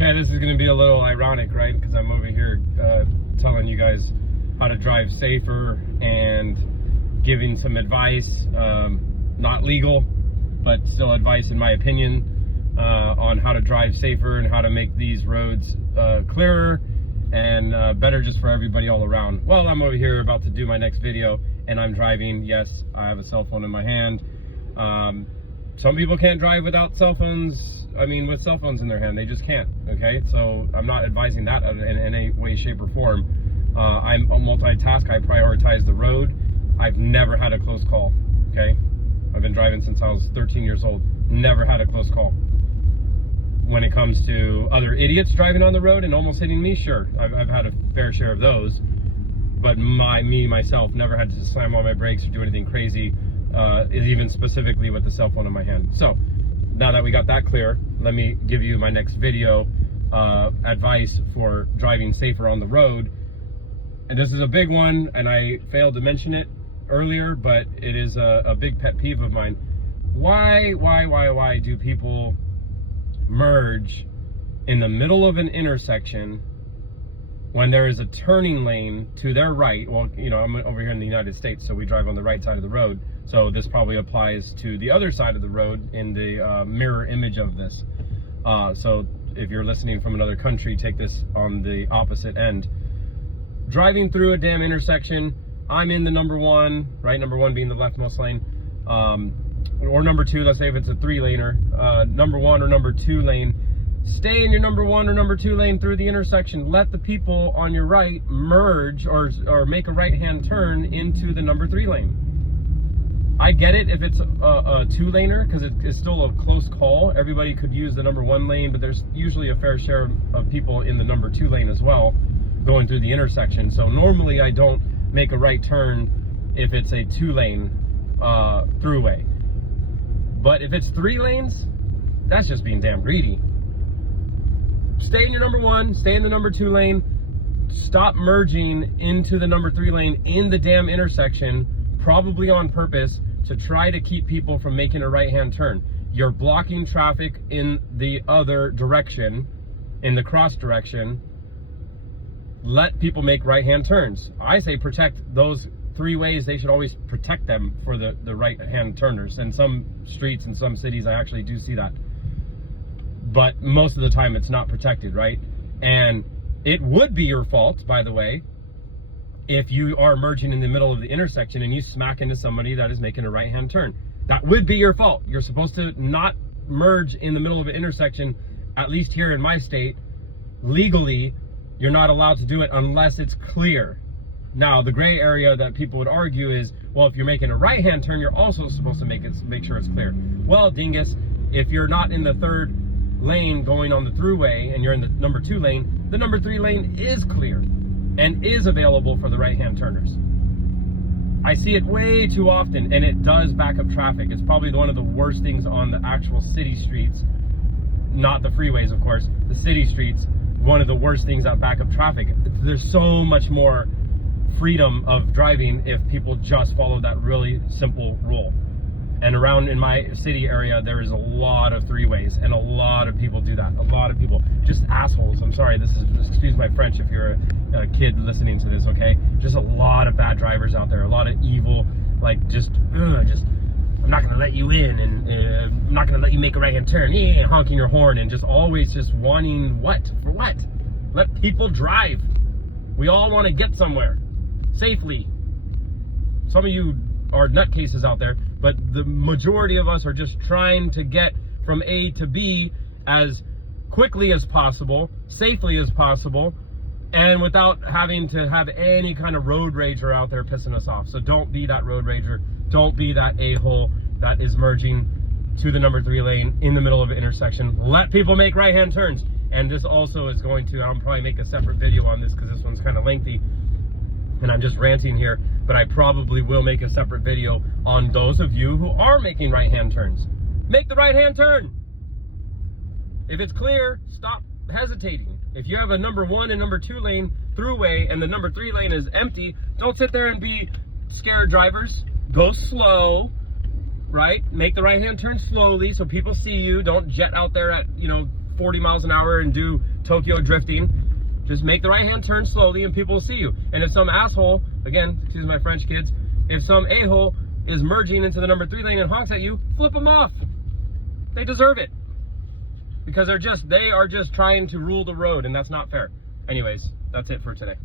Okay, this is going to be a little ironic, right? Because I'm over here telling you guys how to drive safer and giving some advice, not legal, but still advice in my opinion, on how to drive safer and how to make these roads clearer and better just for everybody all around. Well, I'm over here about to do my next video and I'm driving. Yes, I have a cell phone in my hand. Some people can't drive without cell phones. I mean, with cell phones in their hand, they just can't, okay? So I'm not advising that in any way, shape, or form. I'm a multitask. I prioritize the road. I've never had a close call, okay? I've been driving since I was 13 years old. Never had a close call. When it comes to other idiots driving on the road and almost hitting me, sure, I've had a fair share of those. But myself, never had to slam on my brakes or do anything crazy, even specifically with the cell phone in my hand. So, now that we got that clear, let me give you my next video advice for driving safer on the road. And this is a big one, and I failed to mention it earlier, but it is a big pet peeve of mine. Why do people merge in the middle of an intersection when there is a turning lane to their right? Well, you know, I'm over here in the United States, so we drive on the right side of the road. So this probably applies to the other side of the road in the mirror image of this. So if you're listening from another country, take this on the opposite end. Driving through a damn intersection, I'm in the number one, right? Number one being the leftmost lane. Or number two, let's say if it's a 3-laner. Number one or number 2 lane. Stay in your number 1 or number 2 lane through the intersection. Let the people on your right merge or make a right-hand turn into the number 3 lane. I get it if it's a 2-laner, because it's still a close call. Everybody could use the number 1 lane, but there's usually a fair share of people in the number 2 lane as well going through the intersection. So normally I don't make a right turn if it's a 2-lane throughway. But if it's 3 lanes, that's just being damn greedy. Stay in your number 1, stay in the number 2 lane, stop merging into the number 3 lane in the damn intersection, probably on purpose, to try to keep people from making a right-hand turn. You're blocking traffic in the other direction, in the cross direction. Let people make right-hand turns. I say protect those 3 ways. They should always protect them for the right-hand turners. In some streets in some cities, I actually do see that. But most of the time, it's not protected, right? And it would be your fault, by the way, if you are merging in the middle of the intersection and you smack into somebody that is making a right-hand turn. That would be your fault. You're supposed to not merge in the middle of an intersection, at least here in my state. Legally, you're not allowed to do it unless it's clear. Now, the gray area that people would argue is, well, if you're making a right-hand turn, you're also supposed to make sure it's clear. Well, dingus, if you're not in the 3rd lane going on the throughway and you're in the number 2 lane, the number 3 lane is clear and is available for the right-hand turners. I see it way too often, and it does back up traffic. It's probably one of the worst things on the actual city streets, not the freeways, of course. The city streets, one of the worst things that back up traffic. There's so much more freedom of driving if people just follow that really simple rule. And around in my city area, there is a lot of 3-ways, and a lot of people do that. A lot of people, just assholes. I'm sorry, excuse my French if you're a kid listening to this, okay? Just a lot of bad drivers out there, a lot of evil, like I'm not gonna let you in, and I'm not gonna let you make a right-hand turn, honking your horn, and just always just wanting what? For what? Let people drive. We all want to get somewhere safely. Some of you are nutcases out there, but the majority of us are just trying to get from A to B as quickly as possible, safely as possible, and without having to have any kind of road rager out there pissing us off. So don't be that road rager. Don't be that a-hole that is merging to the number 3 lane in the middle of an intersection. Let people make right-hand turns. And this also is going to, I'll probably make a separate video on this because this one's kind of lengthy and I'm just ranting here, but I probably will make a separate video on those of you who are making right-hand turns. Make the right-hand turn. If it's clear, stop hesitating. If you have a number 1 and number 2 lane throughway and the number 3 lane is empty, don't sit there and be scared drivers. Go slow, right? Make the right-hand turn slowly so people see you. Don't jet out there at, 40 miles an hour and do Tokyo drifting. Just make the right-hand turn slowly and people will see you. And if some asshole, again, excuse my French kids, if some a-hole is merging into the number 3 lane and honks at you, flip them off. They deserve it. Because they are just trying to rule the road, and that's not fair. Anyways, that's it for today.